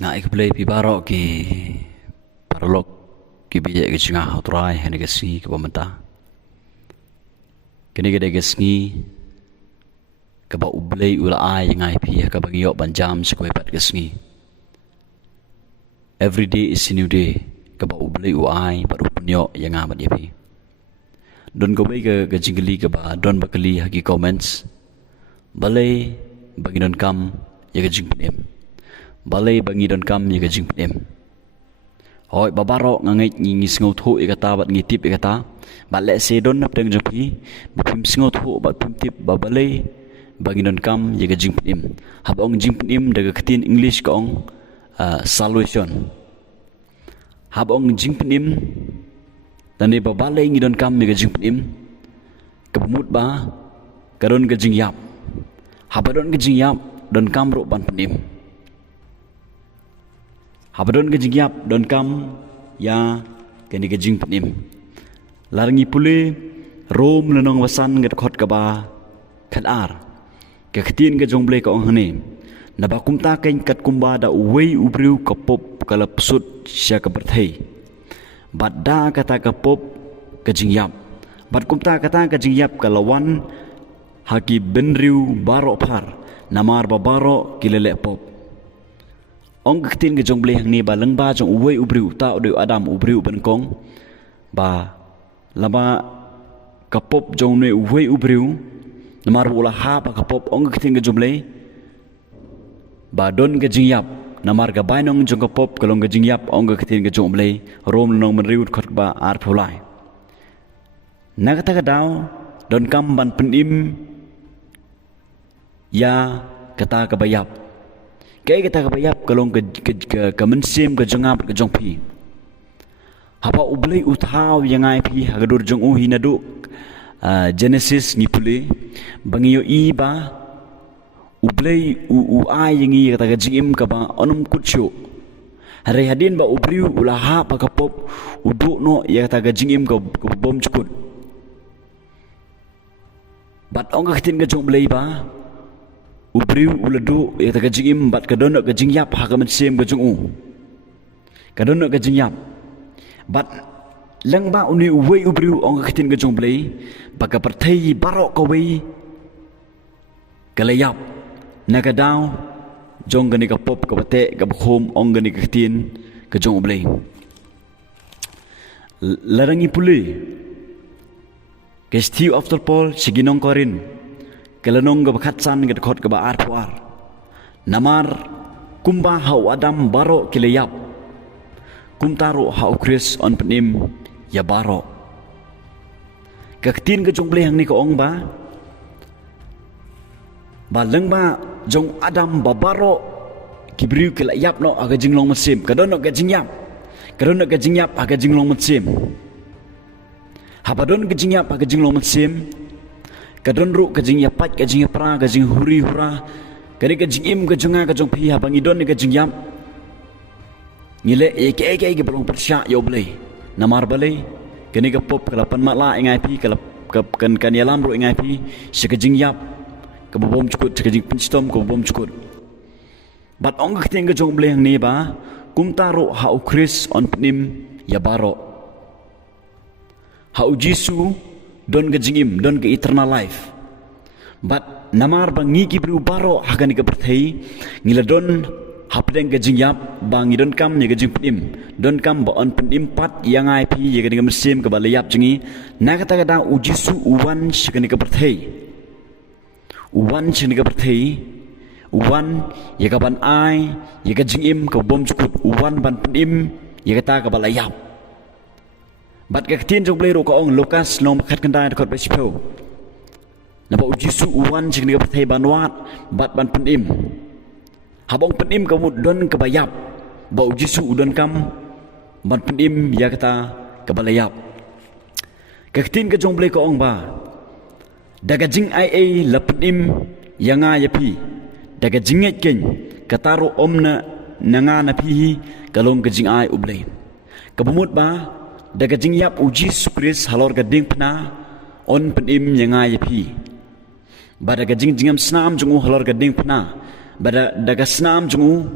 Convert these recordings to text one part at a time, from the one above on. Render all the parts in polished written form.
Nga ikblay pibaro ki paralog ki bijak ki cingah utrai hene kesni ke pementa. Kini gede kesni ke ba ublay ula ai ngai pi ka bagi yok banjam sekwepat kesni. Every day is a new day. Ke ba ublay uai baru punyok yang amat dia pi. Don ko ke jingli ke ba don bakali hagi comments. Balai bagi don kam ya ke jing penem. Balai bangi don kam ya ke jing penem. Hoi babaro ngangai ngi sngot ho ya kata bat ngitip ya kata. Bat le se don nap deng jopi bapim sngot ho bat pim tip ba balai bagi don kam ya ke jing penem. Habong jing penem daga ketin English ka ong solution. Habong jing penem dan ba balai ngi don kam ya ke jing penem. Kebumut ba karon ke jing yap. Habadon ke jing yap don kam ro ban penem. Habadon ke jing yap don kam ya keni ke jing penem. Larangi pule rom lenong wasan ke khot ka ba khadar. Ke khatin ke jong ble ka ong hane. Na ba kumta ken kat kumba da wei ubriu ka pop kala psut sya ka berthei. Bat da kata ka pop ke jing yap. Bat kumta kata ke jing yap ka lawan haki benriu baro par namar babaro kilele pop. Ong ketin ke jong ble hang ni ba leng ba jong uwei ubriu ta de adam ubriu ben kong ba lama kapop jong ne uwei ubriu namar ula ha ba kapop ong ketin ke jong ble ba don ke jingyap namar ga bainong jong kapop kalong ke jingyap ong ketin ke jong ble rom nong menriu khot ba ar phulai nagata ka daw don kam ban penim ya kata kabayap. Kaya kata kabayap kalong ke mensim ke jengap ke jong pi. Hapa ublay utaw yang ai pi hagadur jong uhi nadu Genesis ni pule bangiyo iba ublay u ai yang i kata kajim ka ba onum kutso. Hari hadin ba ubriu ulaha pa kapop uduk no ya kata kajim ka bom cukut. Bat ong katin ka jong blay ba ubriu uladu ya ta kajing bat kadon ka jingyap ha ka mensim ka jong u kadon ka jingyap bat lang ba uni uwei ubriu ong katin ka jong blay ba ka perthai barok ka wei kalayap nakadaw jong gani ka pop ka bate ka khom ong gani ka katin ka jong blay larangi puli Kestiu after Paul siginong korin kelanong ga bakatsan ga khot ga ba arpuar namar kumba hau adam baro kilayap kumtaro hau Chris on penim ya baro kaktin ga jongle hang ni ko ong ba baleng ba jong adam ba baro kibriu kilayap no aga jinglong mesim kadon ga jingyap kadon ga jingyap aga jinglong mesim Hapadon kejing yap kejing lom sim kadon ru kejing yapat kejing pra kejing huri hura kani kejing im kejunga kejong pi habang idon ni kejing yap ngile eke ke belum persya yo blay namar balay kani ke pop kalapan mala ingai pi kalap kan yalam ru ingai pi se kejing yap ke bom cukut kejing pinstom ke bom cukut bat ong keteng kejong blay ni ba kumta ru hau Chris on penim ya baro Hau Jisu don ke jingim don ke eternal life. But namar bangi ki bru baro hagan ke berthai ngila don hapdeng ke jingyap bangi don kam ni ke jing penim don kam ba on penim pat yang ai pi ye ke mesim ke balayap jingi na kata kata ujisu uwan shigani ke berthai uwan shigani ke berthai uwan ye ke ban ai ye ke jingim ke bom cukut uwan ban penim ye kata ke balayap Bat kaktin jong blay ro ka ong Lukas nom khat kandai khot besipo. Na ba ujisu uwan jing ni pathai banwat bat ban penim. Habong penim ka mud don ka bayap. Ba ujisu udon kam ban penim ya kata ka balayap. Kaktin ka jong blay ka ong ba. Daga jing ai la penim yanga yapi. Daga jinget ken kataro omna nanga na pi kalong ka jing ai ublay. Kabumut ba daga jingyap uji sukris halor gading pna on penim yanga yapi bada ga jingjingam snam jungu halor gading pna bada daga snam jungu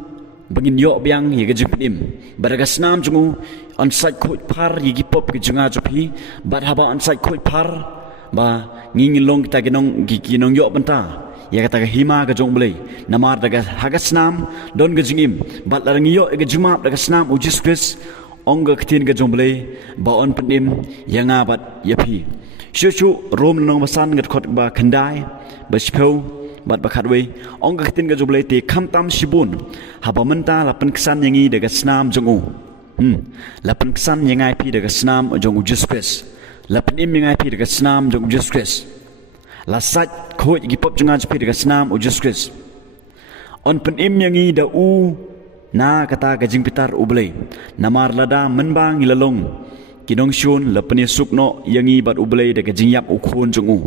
bangin yo biang ye gajing penim baraga snam jungu on site khoi par ye gipop ke junga jupi bat haba on site khoi par ba ngingilong kita ginong yo banta ya kata ke hima ke jong belai namar daga haga snam don gajingim bat larang yo ke jumap daga snam ujis kris ongga ketin ke jong belai ba on penim yanga bat yapi shu rom nong masan ngat khot ba khandai ba speu bat bakatwe ong ketin ga jublai te kham tam shibun haba menta lapan kesan yangi daga snam jongu lapan kesan yangai pi daga snam jongu juskres lapan im yangai pi daga snam jongu juskres la sat khoi gi pop jonga pi daga snam juskres on pen im yangi da u na kata ga jing pitar ublai namar lada menbang ilalong kinong shun lapan sukno yangi bat ublai daga jingyap ukhon jongu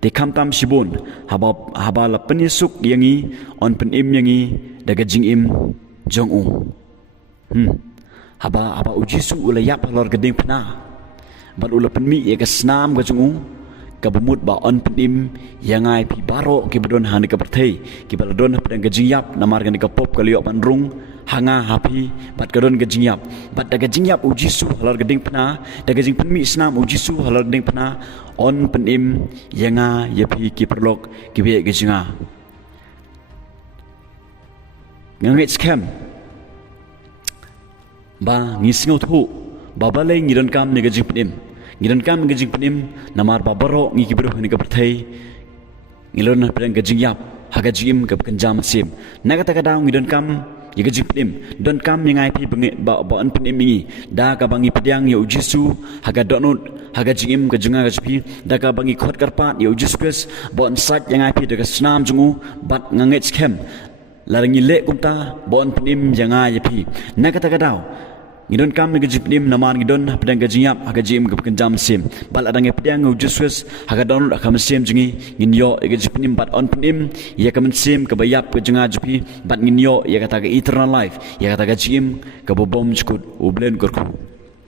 te kham tam shibun haba lapan suk yangi on pen im yangi daga jingim jongu haba ujisu ulayap halor geding pna bat ulapan mi ya ga snam ga jongu kabumut ba on pen im yangai pi baro ki badon han ka perthei ki badon pedang ga jingyap namar ga ka pop kaliok panrung hanga hapi bat kadon ga jingyap bat daga jingyap ujisu halor geding pna daga jing pen mi snam ujisu halor geding pna on penim yanga yapi ki perlok ki be ge jinga ngangit scam ba ngisingau thu babale ngiran kam ne ge jing penim ngiran kam ge jing penim namar babaro ngi ki bro ni ka perthai ngilon pedang ge jingyap haga jim ka kenjam sim nagata ka daw ngiran kam ye jing penim don kam yangai pi bengi ba on penim ngi da ka bangi pedang ye ujisu haga donut haga jingim ke junga gapi daga bangi khot karpat ye ujiskes bon sat yangai pi daga snam jungu bat nganget scam larangi le kumta bon penim yanga ye pi nakata ka daw ngidon kam ne gajip nim naman ngidon pedang gajiap haga jim ke kenjam sim bal adang pedang ujiskes haga donut akam sim jungi nginyo ye gajip nim bat on penim ye kam sim ke bayap ke junga jupi bat nginyo ye kata ke eternal life ye kata gajim ke bobom chukut ublen korku